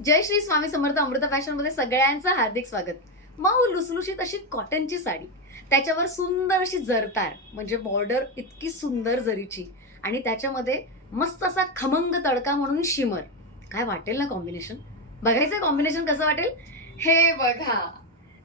जय Shri Swami Samarth Amruta fashion मध्ये सगळ्यांचं हार्दिक स्वागत. मऊ लुसलुशीत अशी कॉटनची साडी, त्याच्यावर सुंदर अशी जरतार म्हणजे बॉर्डर इतकी सुंदर जरीची आणि त्याच्यामध्ये मस्त असा खमंग तडका म्हणून शिमर. काय वाटेल ना कॉम्बिनेशन. बघायचं कॉम्बिनेशन कसं वाटेल. हे बघा,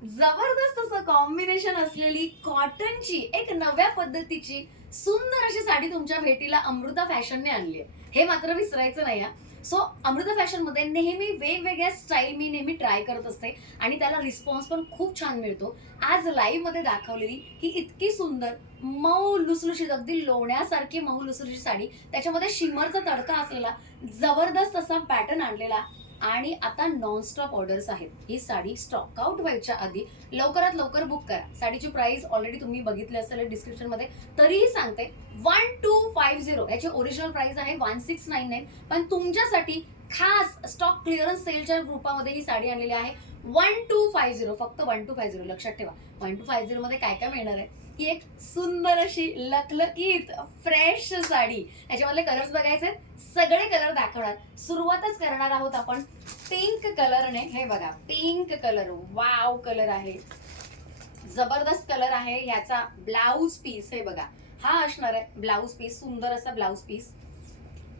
जबरदस्त असं कॉम्बिनेशन असलेली कॉटनची एक नव्या पद्धतीची सुंदर अशी साडी तुमच्या भेटीला अमृता फॅशनने आणली आहे. हे मात्र विसरायचं नाही. सो अमृता फॅशन मध्ये नेहमी वेगवेगळ्या स्टाईल मी नेहमी ट्राय करत असते आणि त्याला रिस्पॉन्स पण खूप छान मिळतो. आज लाईव्ह मध्ये दाखवलेली ही इतकी सुंदर मऊ लुसलुशीत अगदी लोण्यासारखी मऊ लुसलुशीत साडी, त्याच्यामध्ये शिमरचा तडका असलेला जबरदस्त असा पॅटर्न आणलेला आणि आता नॉनस्टॉप ऑर्डर्स आहेत. ही साडी स्टॉक आउट व्हायच्या आधी लवकरात लवकर बुक करा. साडीची प्राइस ऑलरेडी तुम्ही बघितली असेल डिस्क्रिप्शन मध्ये, तरीही सांगते 1250. याची ओरिजिनल प्राइस आहे 1699, पण तुमच्यासाठी खास स्टॉक क्लिअरन्स सेलच्या ग्रुपामध्ये ही साडी आणलेली आहे 1250. फक्त 1250 लक्षात ठेवा. 1250 मध्ये काय काय मिळणार आहे. ही एक सुंदर अशी लकलकीत फ्रेश साडी. याच्यामधले कलर्स बघायचे, सगळे कलर दाखवणार. सुरुवातच करणार आहोत आपण पिंक कलरने. हे बघा, पिंक कलर, वाव कलर आहे, जबरदस्त कलर आहे. ह्याचा ब्लाउज पीस हे बघा, हा असणार आहे ब्लाउज पीस, सुंदर असा ब्लाउज पीस.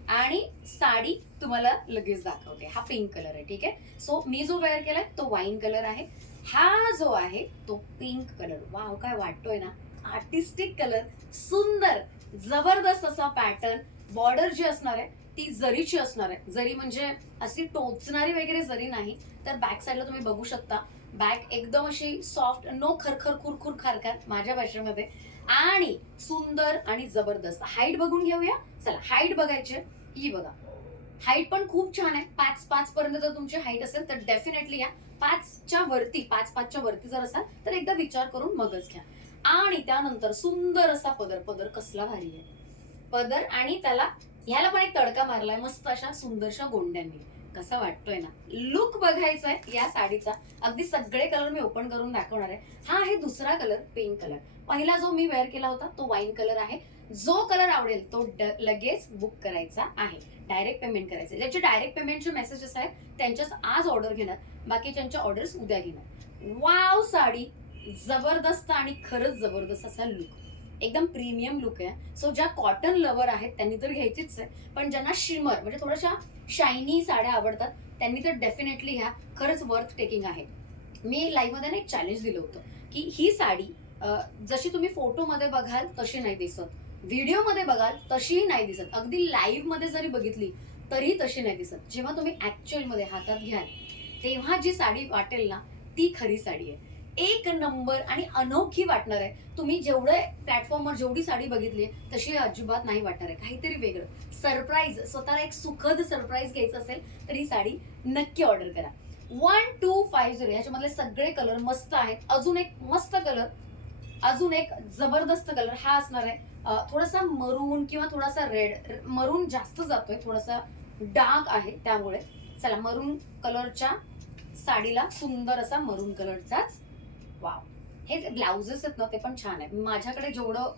आणि साडी तुम्हाला लगेच दाखवते. हा पिंक कलर आहे, ठीक आहे. सो मी जो वेअर केलाय तो वाईन कलर आहे. हा जो आहे तो पिंक कलर. वाव, काय वाटतोय ना, आर्टिस्टिक कलर, सुंदर जबरदस्त असा पॅटर्न. बॉर्डर जी असणार आहे ती जरीची असणार आहे. जरी म्हणजे अशी टोचणारी वगैरे जरी नाही, तर बॅक साईडला तुम्ही बघू शकता. बॅक एकदम अशी सॉफ्ट, नो खरखर खुरखुर खारखार माझ्या भाषेमध्ये, आणि सुंदर आणि जबरदस्त. हाईट बघून घेऊया. चला, हाईट बघायची. ही बघा, हाईट पण खूप छान आहे. 5'5" पर्यंत जर तुमची हाईट असेल तर डेफिनेटली या. 5च्या वरती, 5'5" वरती जर असाल तर एकदा विचार करून मगच घ्या. आणि त्यानंतर सुंदर असा पदर. पदर कसला भारी आहे पदर, आणि त्याला ह्याला पण एक तडका मारलाय मस्त अशा सुंदरशा गोंड्यांनी. कसा वाटतोय ना. लुक बघायचा आहे या साडीचा. अगदी सगळे कलर मी ओपन करून दाखवणार आहे. हा आहे दुसरा कलर, पिंक कलर. पहिला जो मी वेअर केला होता तो वाईन कलर आहे. जो कलर आवडेल तो लगेच बुक करायचा आहे. डायरेक्ट पेमेंट करायचं. ज्यांचे डायरेक्ट पेमेंटचे मेसेजेस आहेत त्यांच्याच आज ऑर्डर घेणार, बाकीच्यांच्या ऑर्डर्स उद्या घेणार. वाव, साडी जबरदस्त आणि खरंच जबरदस्त असा लुक, एकदम प्रीमियम लुक आहे. सो ज्या कॉटन लवर आहेत त्यांनी तर घ्यायचीच आहे, पण ज्यांना शिमर म्हणजे थोड्याशा शायनी साड्या आवडतात त्यांनी तर डेफिनेटली ह्या खरंच वर्थ टेकिंग आहे. मी लाईव्ह मध्ये एक चॅलेंज दिलं होतं की ही साडी जशी तुम्ही फोटोमध्ये बघाल तशी नाही दिसत, व्हिडिओमध्ये बघाल तशीही नाही दिसत, अगदी लाईव्ह मध्ये जरी बघितली तरी तशी नाही दिसत. जेव्हा तुम्ही ऍक्च्युअल मध्ये हातात घ्याल तेव्हा जी साडी वाटेल ना, ती खरी साडी आहे. एक नंबर आणि अनोखी वाटणार आहे. तुम्ही जेवढे प्लॅटफॉर्मवर जेवढी साडी बघितली तशी अजिबात नाही वाटणार आहे. काहीतरी वेगळं सरप्राईज, स्वतःला एक सुखद सरप्राईज घ्यायचं असेल तर ही साडी नक्की ऑर्डर करा. 1250. ह्याच्यामधले सगळे कलर मस्त आहेत. अजून एक मस्त कलर, अजून एक जबरदस्त कलर हा असणार आहे थोडासा मरून किंवा थोडासा रेड. मरून जास्त जातोय, थोडासा डार्क आहे त्यामुळे. चला, मरून कलरच्या साडीला सुंदर असा मरून कलरचाच. वाव, हे ब्लाउजेस आहेत ना ते पण छान आहे. माझ्याकडे जेवढं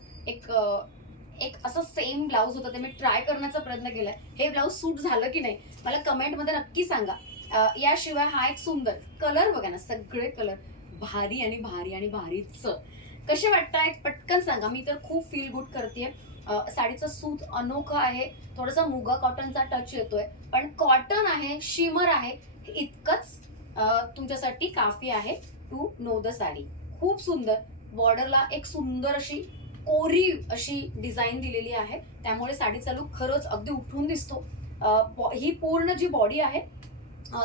एक असं सेम ब्लाउज होतं ते मी ट्राय करण्याचा प्रयत्न केलाय. हे ब्लाउज सूट झालं की नाही मला कमेंटमध्ये नक्की सांगा. याशिवाय हा एक सुंदर कलर बघा ना, सगळे कलर भारी आणि भारी आणि भारीच. कसे वाटतायत पटकन सांगा. मी तर खूप फील गुड करतेय. साडीचं सूत अनोखं आहे, थोडासा मुगा कॉटनचा टच येतोय, पण कॉटन आहे, शिमर आहे, इतकंच तुमच्यासाठी काफी आहे टू नो द साडी. खूप सुंदर. बॉर्डरला एक सुंदर अशी कोरी अशी डिझाईन दिलेली आहे, त्यामुळे साडीचा लुक खरंच अगदी उठून दिसतो. ही पूर्ण जी बॉडी आहे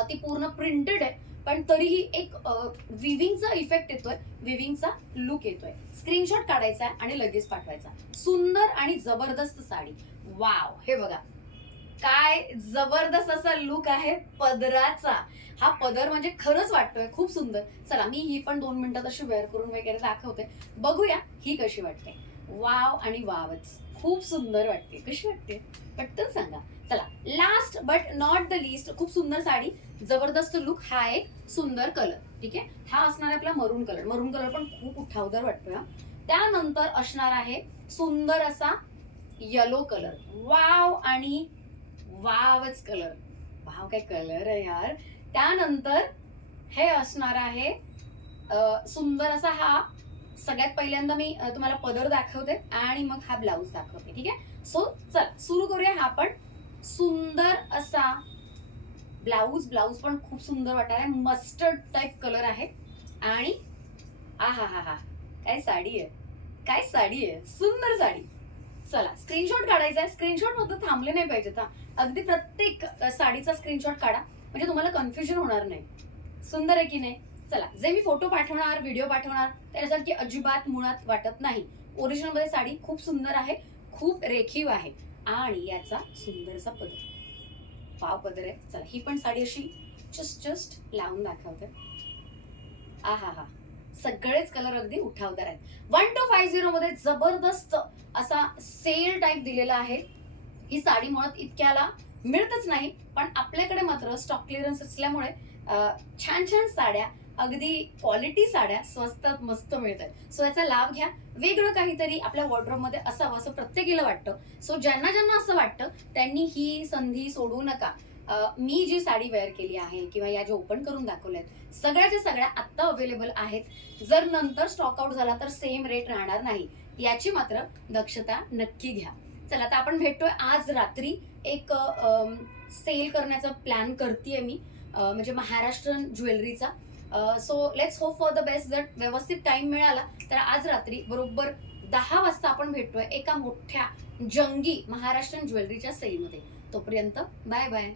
ती पूर्ण प्रिंटेड आहे, पण तरीही एक विविंगचा इफेक्ट येतोय, विविंगचा लुक येतोय. स्क्रीनशॉट काढायचा आणि लगेच पाठवायचा. सुंदर आणि जबरदस्त साडी. वाव, हे बघा काय जबरदस्त असा लुक आहे पदराचा. हा पदर म्हणजे खरंच वाटतोय खूप सुंदर. चला, मी ही पण 2 मिनिटात अशी वेअर करून वगैरे दाखवते. बघूया ही कशी वाटते. वाव आणि वावच, खूप सुंदर वाटते. कशी वाटते पटकन सांगा. चला, last but not the list, खूप सुंदर साडी, जबरदस्त लुक. हा एक सुंदर कलर, ठीक आहे. हा असणार आहे आपला मरून कलर. मरून कलर पण खूप उठावदार वाटतोय. त्यानंतर असणार आहे सुंदर असा येलो कलर. वाव आणि वावच कलर. वाव काय कलर आहे यार. त्यानंतर हे असणार आहे सुंदर असा हा. सगळ्यात पहिल्यांदा मी तुम्हाला पदर दाखवते आणि मग हा ब्लाऊज दाखवते. ठीक आहे. सो चल सुरू करूया. हा पण सुंदर असा ब्लाऊज. ब्लाऊज पण खूप सुंदर वाटणार आहे. मस्टर्ड टाइप कलर आहे आणि आ हा हा हा काय साडी आहे, काय साडी आहे, सुंदर साडी. चला स्क्रीनशॉट काढायचा आहे. स्क्रीनशॉट मध्ये थांबले नाही पाहिजेत हा. अगदी प्रत्येक साडीचा स्क्रीनशॉट काढा म्हणजे तुम्हाला कन्फ्युजन होणार नाही. सुंदर आहे की नाही. चला जे मी फोटो पाठवणार, व्हिडिओ पाठवणार त्याच्यासारखी अजिबात मुळात वाटत नाही. ओरिजिनल मध्ये साडी खूप सुंदर आहे, खूप रेखीव आहे आणि याचा सुंदरसा पदर. वाव पदर आहे. चला ही पण साडी अशी जस्ट लावून दाखवते. आ हा हा सगळेच कलर अगदी उठावदार आहेत. 1250 मध्ये जबरदस्त असा सेल टाइप दिलेला आहे. ही साडी मुळात इतक्याला मिळतच नाही, पण आपल्याकडे मात्र स्टॉक क्लिअरन्स असल्यामुळे छान छान साड्या, अगदी क्वालिटी साड्या स्वस्तात मस्त मिळतात. सो याचा लाभ घ्या. वेगळं काहीतरी आपल्या वॉर्डरोब मध्ये असावं असं प्रत्येकीला वाटतं. सो ज्यांना ज्यांना असं वाटतं त्यांनी ही संधी सोडू नका. मी जी साडी वेअर केली आहे किंवा या ज्या ओपन करून दाखवल्यात सगळ्याच्या सगळ्या आत्ता अवेलेबल आहेत. जर नंतर स्टॉक आउट झाला तर सेम रेट राहणार नाही, याची मात्र दक्षता नक्की घ्या. चला आता आपण भेटतोय आज रात्री. एक सेल करण्याचा प्लॅन करतेय मी, म्हणजे महाराष्ट्रन ज्वेलरीचा. So let's hope for the best. जर व्यवस्थित टाइम मिळाला तर आज रात्री बरोबर 10 वाजता आपण भेटतोय एका मोठ्या जंगी महाराष्ट्रन ज्वेलरीच्या सेलमध्ये. तोपर्यंत बाय बाय.